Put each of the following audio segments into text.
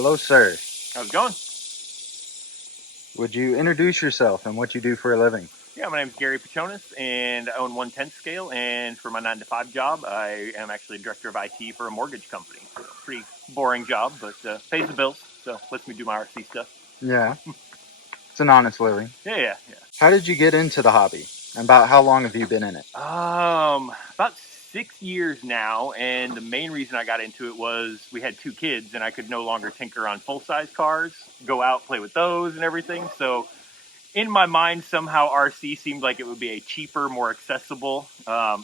Hello, sir. How's it going? Would you introduce yourself and what you do for a living? Yeah, my name's Gary Pechonis, and I own 1/10 scale. And for my 9 to 5 job, I am actually director of IT for a mortgage company. So pretty boring job, but pays the bills. So lets me do my RC stuff. Yeah, it's an honest living. Yeah. How did you get into the hobby? And about how long have you been in it? About 6 years now, and the main reason I got into it was we had 2 kids, and I could no longer tinker on full size cars, go out play with those and everything. So in my mind, somehow RC seemed like it would be a cheaper, more accessible,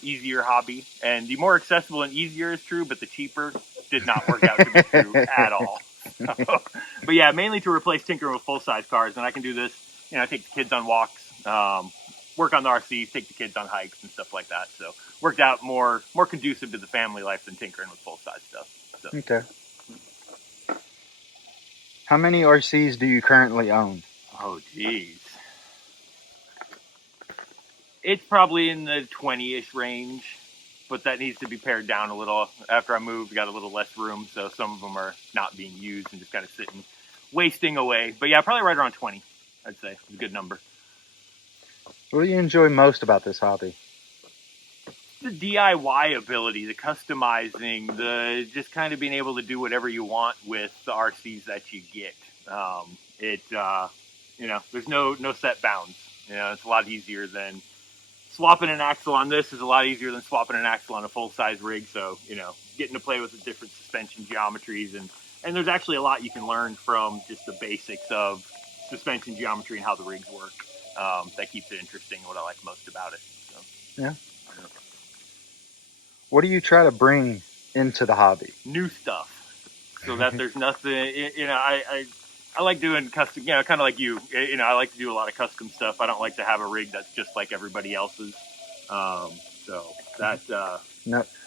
easier hobby. And the more accessible and easier is true, but the cheaper did not work out to be true at all. But yeah, mainly to replace tinkering with full-size cars. And I can do this, I take the kids on walks, work on the RCs, take the kids on hikes and stuff like that. So worked out more conducive to the family life than tinkering with full-size stuff. So. Okay. How many RCs do you currently own? Oh, geez. It's probably in the 20-ish range, but that needs to be pared down a little. After I moved, got a little less room, so some of them are not being used and just kind of sitting, wasting away. But yeah, probably right around 20, I'd say. It's a good number. What do you enjoy most about this hobby? The DIY ability, the customizing, the just kind of being able to do whatever you want with the RCs that you get. There's no set bounds. It's a lot easier than swapping an axle on this is a lot easier than swapping an axle on a full-size rig. So, getting to play with the different suspension geometries. And there's actually a lot you can learn from just the basics of suspension geometry and how the rigs work. That keeps it interesting and what I like most about it. So. Yeah. What do you try to bring into the hobby? New stuff. So that there's nothing, I like doing custom, kind of like you. I like to do a lot of custom stuff. I don't like to have a rig that's just like everybody else's.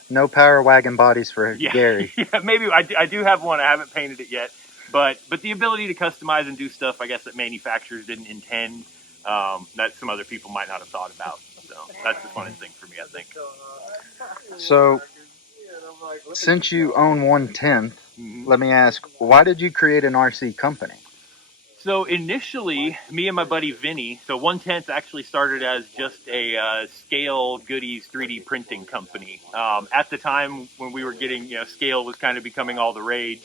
No power wagon bodies for Gary. Yeah, maybe I do have one. I haven't painted it yet, but the ability to customize and do stuff, I guess, that manufacturers didn't intend, that some other people might not have thought about. So that's the funnest thing for me, I think. So, since you own 1/10, let me ask, why did you create an RC company? So initially, me and my buddy Vinny, so 1/10 actually started as just a scale goodies 3D printing company. At the time when we were getting, scale was kind of becoming all the rage.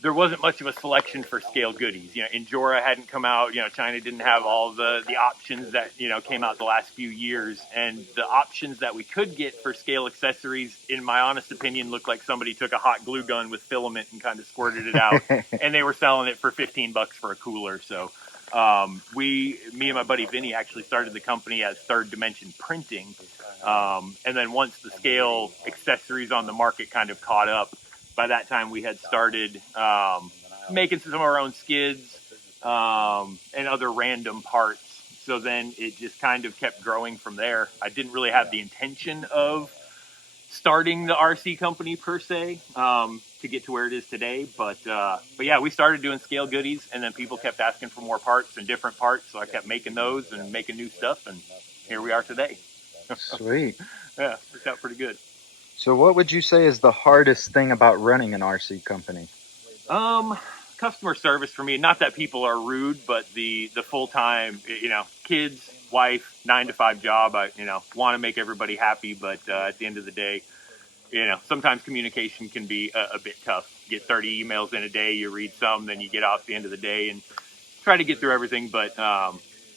There wasn't much of a selection for scale goodies. Injora hadn't come out. China didn't have all the options that, came out the last few years. And the options that we could get for scale accessories, in my honest opinion, looked like somebody took a hot glue gun with filament and kind of squirted it out. And they were selling it for $15 for a cooler. So me and my buddy Vinny actually started the company as Third Dimension Printing. And then once the scale accessories on the market kind of caught up, by that time, we had started making some of our own skids and other random parts. So then it just kind of kept growing from there. I didn't really have the intention of starting the RC company per se to get to where it is today. But yeah, we started doing scale goodies, and then people kept asking for more parts and different parts. So I kept making those and making new stuff, and here we are today. Sweet. Yeah, worked out pretty good. So what would you say is the hardest thing about running an RC company? Customer service for me. Not that people are rude, but the full-time, kids, wife, 9 to 5 job. I, want to make everybody happy, but at the end of the day, sometimes communication can be a bit tough. You get 30 emails in a day, you read some, then you get off the end of the day and try to get through everything. But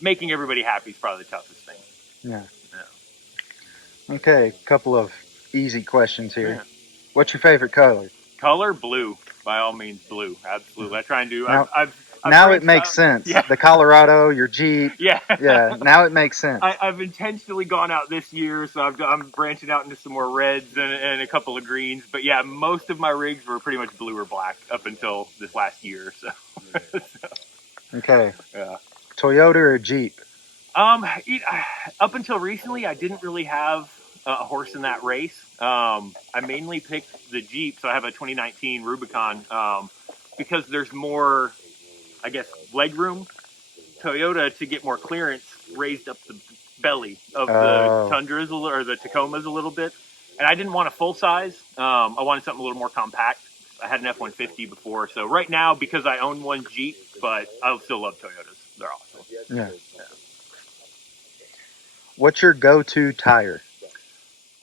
making everybody happy is probably the toughest thing. Yeah. Okay, couple of easy questions here. Yeah. What's your favorite color? Color? Blue. By all means, blue. Absolutely. I try and do. I've now it makes sense. Yeah. The Colorado, your Jeep. Yeah. Yeah. Now it makes sense. I've intentionally gone out this year, so I'm branching out into some more reds and a couple of greens. But yeah, most of my rigs were pretty much blue or black up until this last year. So. Okay. Yeah. Toyota or Jeep? Up until recently, I didn't really have a horse in that race. I mainly picked the Jeep, so I have a 2019 Rubicon because there's more, I guess, leg room. Toyota, to get more clearance, raised up the belly of the Tundras or the Tacomas a little bit, and I didn't want a full size. I wanted something a little more compact. I had an F-150 before. So right now, because I own one Jeep, but I still love Toyotas. They're awesome. Yeah. What's your go-to tire?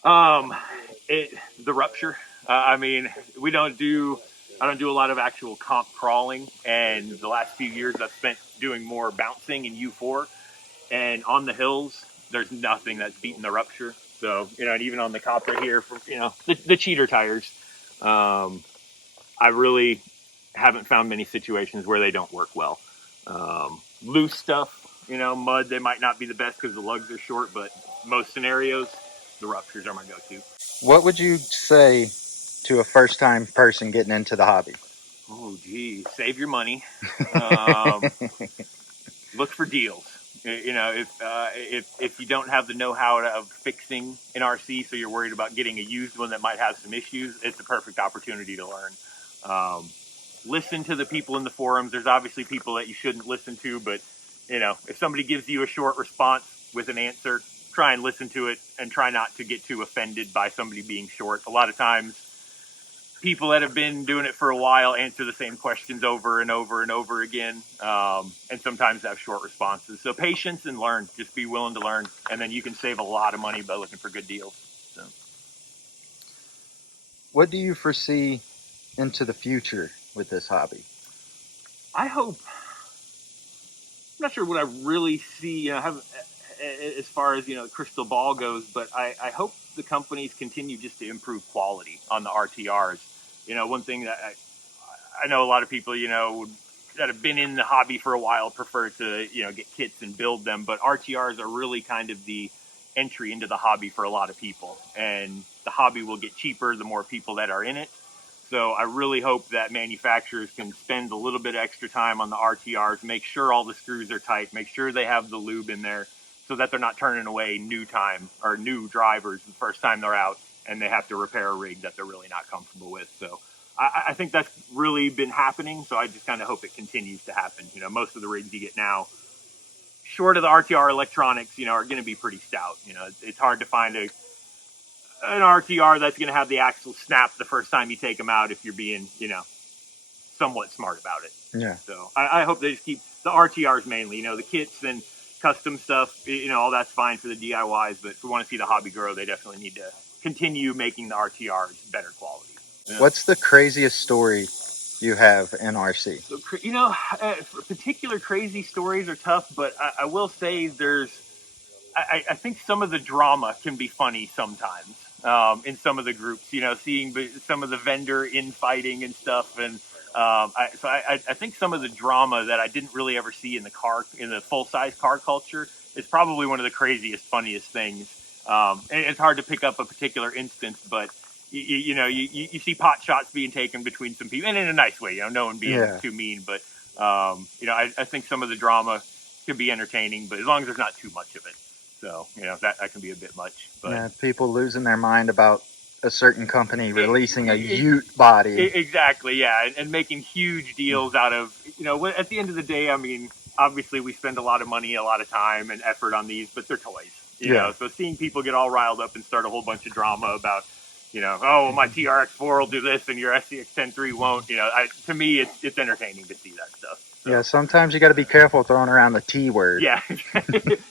Um, the Rupture. I mean, we don't do. I don't do a lot of actual comp crawling, and the last few years I've spent doing more bouncing in U4, and on the hills, there's nothing that's beating the Rupture. So, and even on the copper here, for the cheater tires, I really haven't found many situations where they don't work well. Loose stuff, mud, they might not be the best because the lugs are short, but most scenarios, the Ruptures are my go-to. What would you say to a first-time person getting into the hobby? Oh, geez, save your money. Look for deals. If you don't have the know-how of fixing an RC, so you're worried about getting a used one that might have some issues, it's the perfect opportunity to learn. Listen to the people in the forums. There's obviously people that you shouldn't listen to, but if somebody gives you a short response with an answer, try and listen to it and try not to get too offended by somebody being short. A lot of times, people that have been doing it for a while answer the same questions over and over and over again, and sometimes have short responses. So patience and learn. Just be willing to learn, and then you can save a lot of money by looking for good deals. So. What do you foresee into the future with this hobby? I hope. I'm not sure what I really see, as far as crystal ball goes, but I hope the companies continue just to improve quality on the RTRs. One thing that I know a lot of people, that have been in the hobby for a while prefer to, get kits and build them, but RTRs are really kind of the entry into the hobby for a lot of people, and the hobby will get cheaper the more people that are in it. So I really hope that manufacturers can spend a little bit of extra time on the RTRs, make sure all the screws are tight, make sure they have the lube in there so that they're not turning away new drivers the first time they're out and they have to repair a rig that they're really not comfortable with. So I think that's really been happening. So I just kind of hope it continues to happen. Most of the rigs you get now, short of the RTR electronics, are going to be pretty stout. It's hard to find an RTR that's going to have the axle snap the first time you take them out if you're being, somewhat smart about it. Yeah. So I hope they just keep the RTRs mainly, the kits and custom stuff, all that's fine for the DIYs, but if we want to see the hobby grow, they definitely need to continue making the RTRs better quality. What's the craziest story you have in RC? So, particular crazy stories are tough, but I will say I think some of the drama can be funny sometimes. In some of the groups, seeing some of the vendor infighting and stuff, and I think some of the drama that I didn't really ever see in the full size car culture is probably one of the craziest, funniest things. And it's hard to pick up a particular instance, but you see pot shots being taken between some people, and in a nice way, no one being too mean, but I think some of the drama can be entertaining, but as long as there's not too much of it. So, that can be a bit much. But people losing their mind about a certain company releasing a Ute body. Exactly, yeah, and making huge deals out of, at the end of the day, I mean, obviously we spend a lot of money, a lot of time and effort on these, but they're toys, you know? So seeing people get all riled up and start a whole bunch of drama about, oh, my TRX4 will do this and your SCX 10.3 won't, to me, it's entertaining to see that stuff. So. Yeah, sometimes you got to be careful throwing around the T word. Yeah,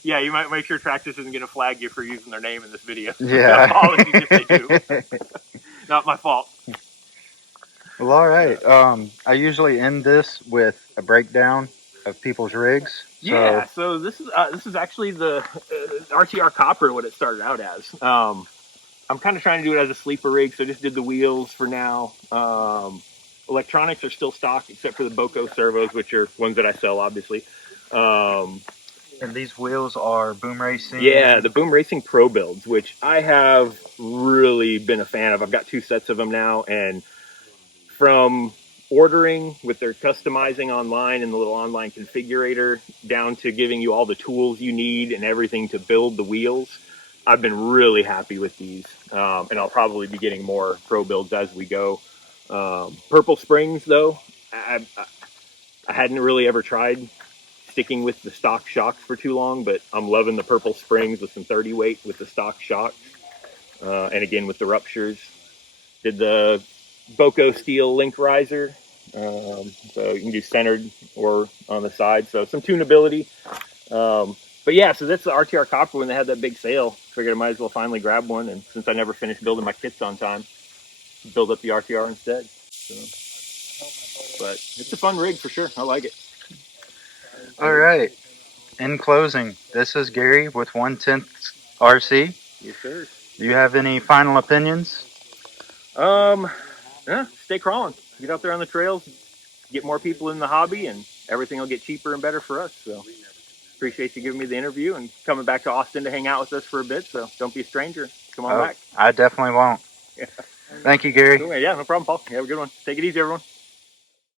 yeah, you might make sure Traxxas isn't going to flag you for using their name in this video. Yeah. Apologies if they do. Not my fault. Well, all right. I usually end this with a breakdown of people's rigs. So this is actually the RTR Copper, what it started out as. I'm kind of trying to do it as a sleeper rig, so I just did the wheels for now. Electronics are still stock except for the Boco servos, which are ones that I sell, obviously. And these wheels are Boom Racing? Yeah, the Boom Racing Pro builds, which I have really been a fan of. I've got 2 sets of them now, and from ordering with their customizing online and the little online configurator down to giving you all the tools you need and everything to build the wheels, I've been really happy with these. And I'll probably be getting more Pro builds as we go. Purple Springs, though, I hadn't really ever tried sticking with the stock shocks for too long, but I'm loving the Purple Springs with some 30 weight with the stock shocks. And again, with the Ruptures. Did the Boco steel link riser. So you can do centered or on the side. So some tunability. But yeah, so that's the RTR Copper when they had that big sale. Figured I might as well finally grab one. And since I never finished building my kits on time, build up the RTR instead. So, but it's a fun rig for sure. I like it. All right. In closing, this is Gary with 1/10 RC. Yes, sir. Do you have any final opinions? Yeah, stay crawling. Get out there on the trails. Get more people in the hobby, and everything will get cheaper and better for us. So appreciate you giving me the interview and coming back to Austin to hang out with us for a bit. So don't be a stranger. Come on back. I definitely won't. Yeah. Thank you, Gary. Yeah, no problem, Paul. You have a good one. Take it easy, everyone.